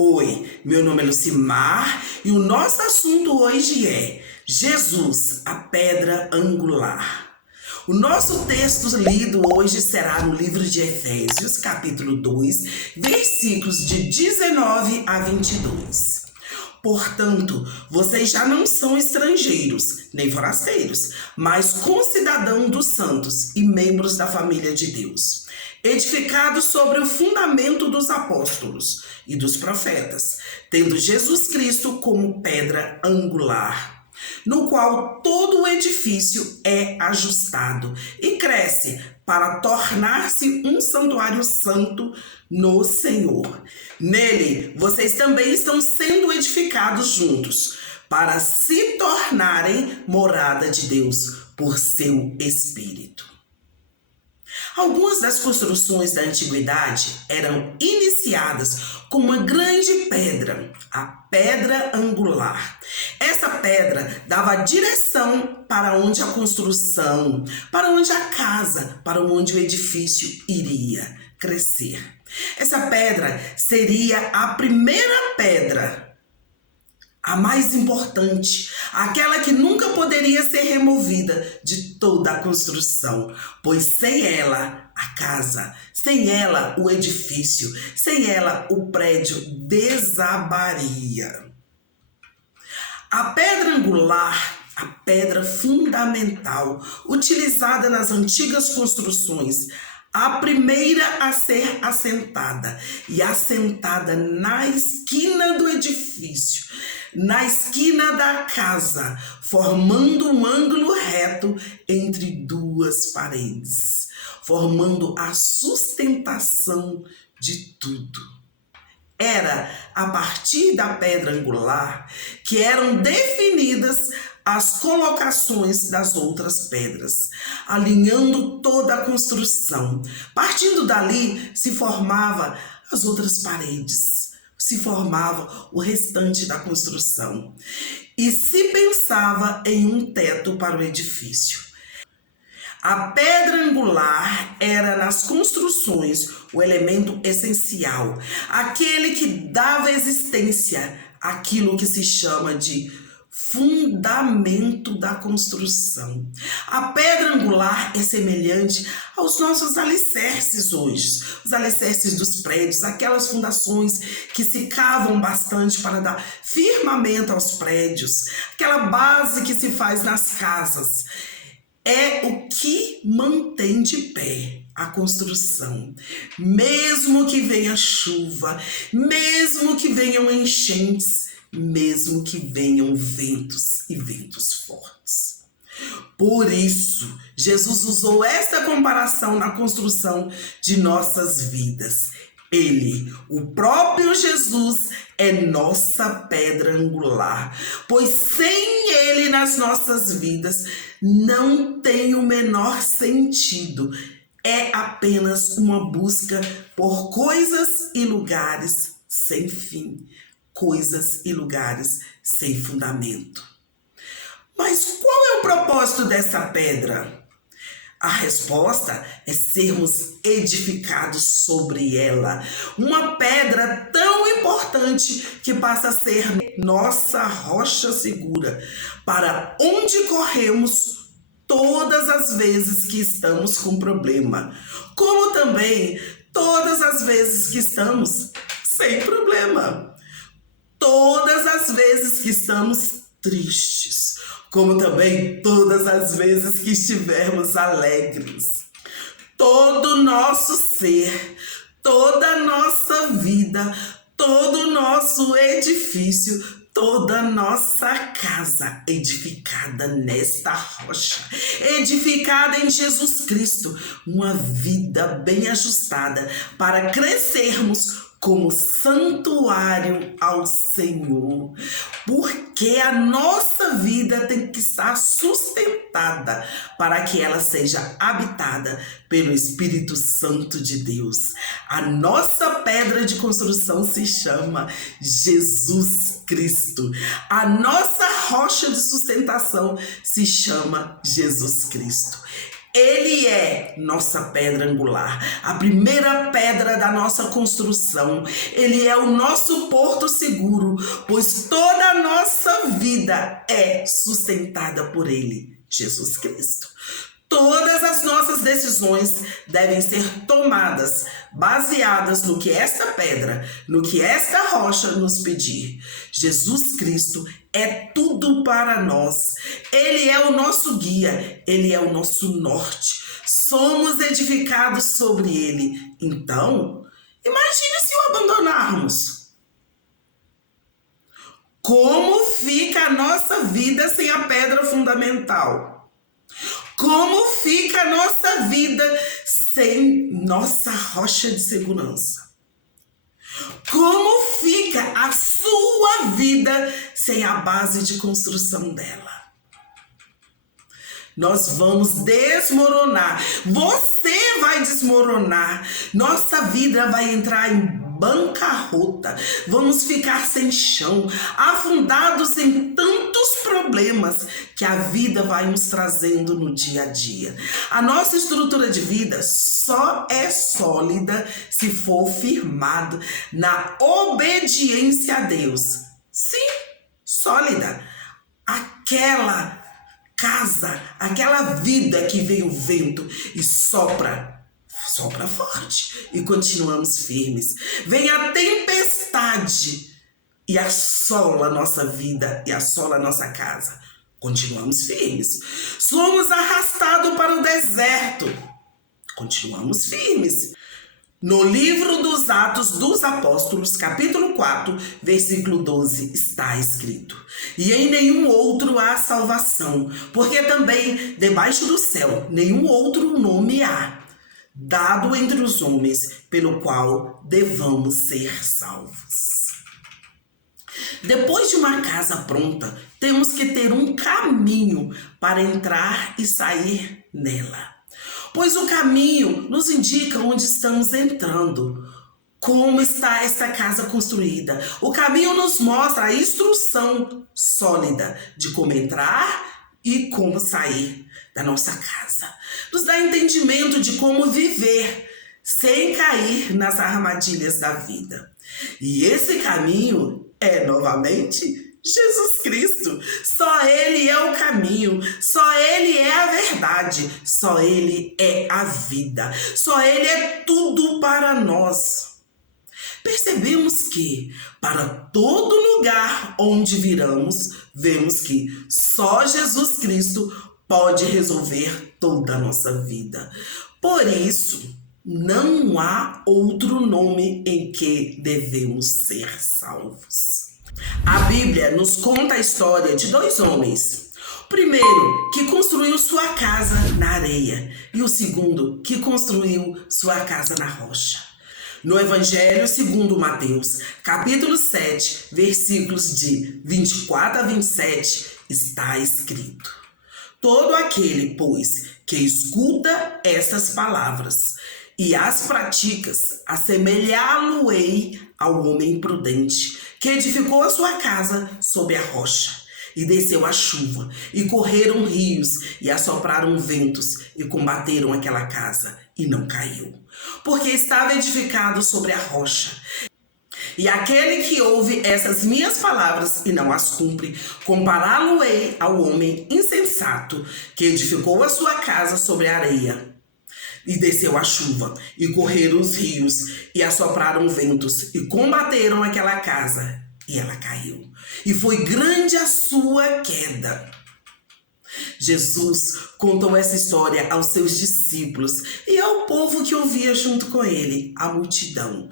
Oi, meu nome é Lucimar e o nosso assunto hoje é Jesus, a pedra angular. O nosso texto lido hoje será no livro de Efésios, capítulo 2, versículos de 19 a 22. Portanto, vocês já não são estrangeiros, nem forasteiros, mas concidadãos dos santos e membros da família de Deus, edificados sobre o fundamento dos apóstolos e dos profetas, tendo Jesus Cristo como pedra angular, no qual todo o edifício é ajustado e cresce para tornar-se um santuário santo no Senhor. Nele, vocês também estão sendo edificados juntos, para se tornarem morada de Deus por seu Espírito. Algumas das construções da antiguidade eram iniciadas com uma grande pedra, a pedra angular. Essa pedra dava direção para onde a construção, para onde a casa, para onde o edifício iria crescer. Essa pedra seria a primeira pedra, a mais importante, aquela que nunca poderia ser removida de toda a construção, pois sem ela a casa, sem ela o edifício, sem ela o prédio desabaria. A pedra angular, a pedra fundamental, utilizada nas antigas construções, a primeira a ser assentada e assentada na esquina do edifício, na esquina da casa, formando um ângulo reto entre duas paredes, formando a sustentação de tudo. Era a partir da pedra angular que eram definidas as colocações das outras pedras, alinhando toda a construção. Partindo dali, se formava as outras paredes, se formava o restante da construção. E se pensava em um teto para o edifício. A pedra angular era nas construções o elemento essencial, aquele que dava existência àquilo que se chama de fundamento da construção. A pedra angular é semelhante aos nossos alicerces hoje, os alicerces dos prédios, aquelas fundações que se cavam bastante para dar firmamento aos prédios, aquela base que se faz nas casas. É o que mantém de pé a construção. Mesmo que venha chuva, mesmo que venham enchentes, mesmo que venham ventos e ventos fortes. Por isso, Jesus usou esta comparação na construção de nossas vidas. Ele, o próprio Jesus, é nossa pedra angular, pois sem ele nas nossas vidas não tem o menor sentido. É apenas uma busca por coisas e lugares sem fim, coisas e lugares sem fundamento. Mas qual é o propósito dessa pedra? A resposta é sermos edificados sobre ela. Uma pedra tão importante que passa a ser nossa rocha segura, para onde corremos todas as vezes que estamos com problema, como também todas as vezes que estamos sem problema, todas as vezes que estamos tristes, como também todas as vezes que estivermos alegres. Todo o nosso ser, toda a nossa vida, todo o nosso edifício, toda a nossa casa edificada nesta rocha, edificada em Jesus Cristo, uma vida bem ajustada para crescermos como santuário ao Senhor, porque a nossa vida tem que estar sustentada para que ela seja habitada pelo Espírito Santo de Deus. A nossa pedra de construção se chama Jesus Cristo. A nossa rocha de sustentação se chama Jesus Cristo. Ele é nossa pedra angular, a primeira pedra da nossa construção. Ele é o nosso porto seguro, pois toda a nossa vida é sustentada por Ele, Jesus Cristo. Todas as nossas decisões devem ser tomadas baseadas no que esta pedra, no que esta rocha nos pedir. Jesus Cristo é tudo para nós. Ele é o nosso guia, Ele é o nosso norte. Somos edificados sobre Ele. Então, imagine se o abandonarmos. Como fica a nossa vida sem a pedra fundamental? Como fica a nossa vida sem nossa rocha de segurança? Como fica a sua vida sem a base de construção dela? Nós vamos desmoronar. Você vai desmoronar. Nossa vida vai entrar em bancarrota. Vamos ficar sem chão, afundados em tantos problemas que a vida vai nos trazendo no dia a dia. A nossa estrutura de vida só é sólida se for firmado na obediência a Deus. Sim, sólida. Aquela casa, aquela vida que vem o vento e sopra forte e continuamos firmes. Vem a tempestade e assola a nossa vida e assola a nossa casa. Continuamos firmes. Somos arrastados para o deserto. Continuamos firmes. No livro dos Atos dos Apóstolos, capítulo 4, versículo 12, está escrito: e em nenhum outro há salvação, porque também debaixo do céu nenhum outro nome há, dado entre os homens, pelo qual devamos ser salvos. Depois de uma casa pronta, temos que ter um caminho para entrar e sair nela. Pois o caminho nos indica onde estamos entrando, como está esta casa construída. O caminho nos mostra a instrução sólida de como entrar e como sair da nossa casa. Nos dá entendimento de como viver sem cair nas armadilhas da vida. E esse caminho é, novamente, Jesus Cristo. Só Ele é o caminho, só Ele é a verdade, só Ele é a vida, só Ele é tudo para nós. Percebemos que, para todo lugar onde viramos, vemos que só Jesus Cristo pode resolver toda a nossa vida. Por isso, não há outro nome em que devemos ser salvos. A Bíblia nos conta a história de dois homens. O primeiro, que construiu sua casa na areia, e o segundo, que construiu sua casa na rocha. No Evangelho segundo Mateus, capítulo 7, versículos de 24 a 27, está escrito: todo aquele, pois, que escuta essas palavras e as praticas, assemelhá-lo-ei ao homem prudente, que edificou a sua casa sobre a rocha. E desceu a chuva, e correram rios, e assopraram ventos, e combateram aquela casa, e não caiu, porque estava edificado sobre a rocha. E aquele que ouve essas minhas palavras e não as cumpre, compará-lo-ei ao homem insensato, que edificou a sua casa sobre a areia. E desceu a chuva, e correram os rios, e assopraram ventos, e combateram aquela casa, e ela caiu. E foi grande a sua queda. Jesus contou essa história aos seus discípulos e ao povo que ouvia junto com ele, a multidão,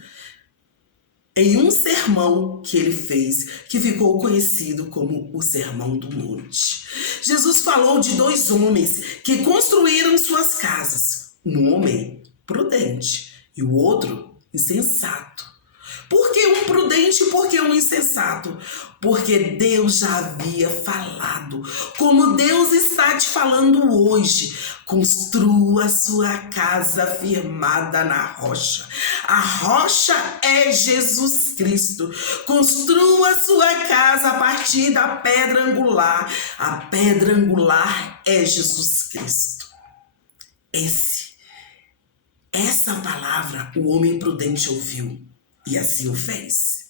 em um sermão que ele fez, que ficou conhecido como o Sermão do Monte. Jesus falou de dois homens que construíram suas casas. Um homem prudente e o outro insensato. Por que um prudente e por que um insensato? Porque Deus já havia falado, como Deus está te falando hoje. Construa sua casa firmada na rocha. A rocha é Jesus Cristo. Construa sua casa a partir da pedra angular. A pedra angular é Jesus Cristo. Essa palavra o homem prudente ouviu e assim o fez.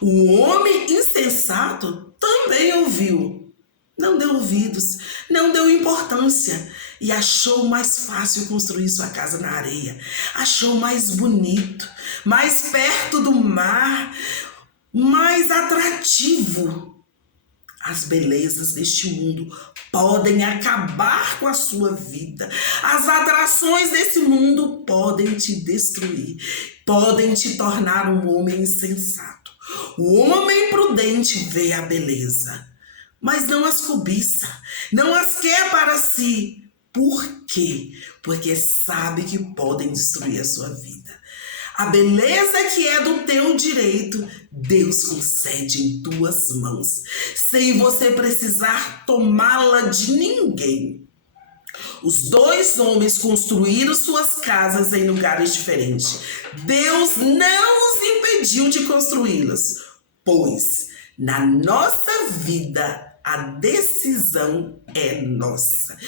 O homem insensato também ouviu, não deu ouvidos, não deu importância e achou mais fácil construir sua casa na areia. Achou mais bonito, mais perto do mar, mais atrativo. As belezas deste mundo podem acabar com a sua vida. As atrações desse mundo podem te destruir, podem te tornar um homem insensato. O homem prudente vê a beleza, mas não as cobiça, não as quer para si. Por quê? Porque sabe que podem destruir a sua vida. A beleza que é do teu direito, Deus concede em tuas mãos, sem você precisar tomá-la de ninguém. Os dois homens construíram suas casas em lugares diferentes. Deus não os impediu de construí-las, pois na nossa vida a decisão é nossa.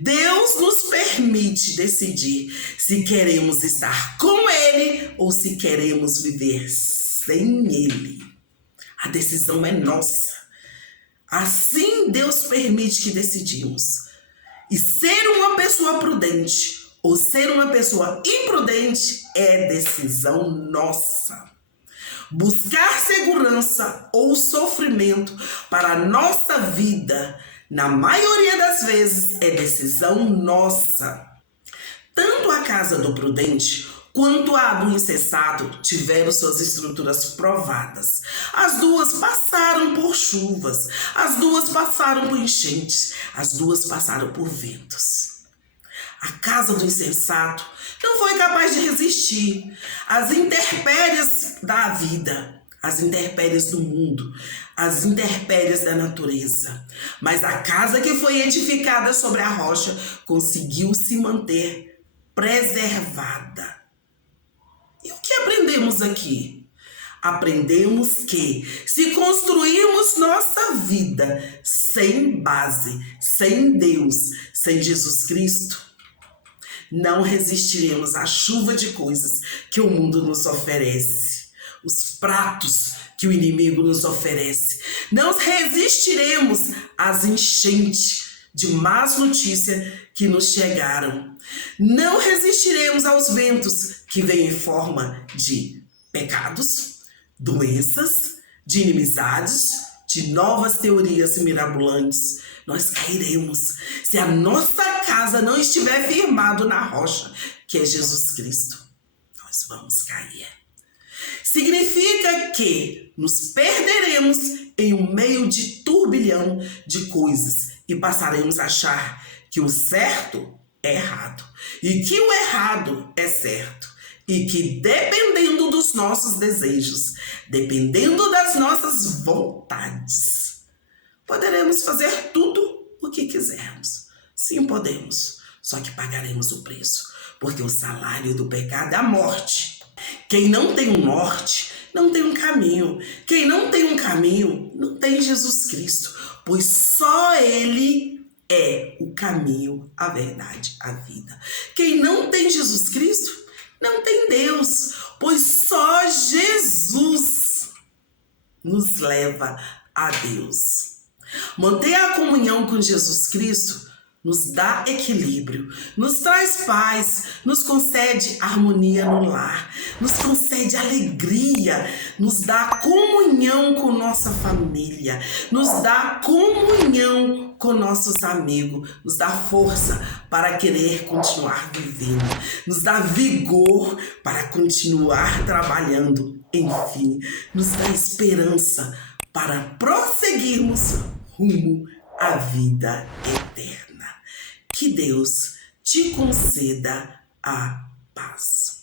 Deus nos permite decidir se queremos estar com Ele ou se queremos viver sem Ele. A decisão é nossa. Assim Deus permite que decidimos. E ser uma pessoa prudente ou ser uma pessoa imprudente é decisão nossa. Buscar segurança ou sofrimento para a nossa vida, na maioria das vezes, é decisão nossa. Tanto a casa do prudente quanto a do insensato tiveram suas estruturas provadas. As duas passaram por chuvas, as duas passaram por enchentes, as duas passaram por ventos. A casa do insensato não foi capaz de resistir às intempéries da vida, às intempéries do mundo, às intempéries da natureza. Mas a casa que foi edificada sobre a rocha conseguiu se manter preservada. E o que aprendemos aqui? Aprendemos que se construirmos nossa vida sem base, sem Deus, sem Jesus Cristo, não resistiremos à chuva de coisas que o mundo nos oferece, os pratos que o inimigo nos oferece. Não resistiremos às enchentes de más notícias que nos chegaram. Não resistiremos aos ventos que vêm em forma de pecados, doenças, de inimizades, de novas teorias mirabolantes. Nós cairemos se a nossa casa não estiver firmado na rocha, que é Jesus Cristo. Nós vamos cair. Significa que nos perderemos em um meio de turbilhão de coisas e passaremos a achar que o certo é errado e que o errado é certo. E que dependendo dos nossos desejos, dependendo das nossas vontades, poderemos fazer tudo o que quisermos. Sim, podemos. Só que pagaremos o preço. Porque o salário do pecado é a morte. Quem não tem um norte, não tem um caminho. Quem não tem um caminho, não tem Jesus Cristo. Pois só Ele é o caminho, a verdade, a vida. Quem não tem Jesus Cristo, não tem Deus. Pois só Jesus nos leva a Deus. Manter a comunhão com Jesus Cristo nos dá equilíbrio, nos traz paz, nos concede harmonia no lar, nos concede alegria, nos dá comunhão com nossa família, nos dá comunhão com nossos amigos, nos dá força para querer continuar vivendo, nos dá vigor para continuar trabalhando, enfim, nos dá esperança para prosseguirmos rumo à vida eterna. Que Deus te conceda a paz.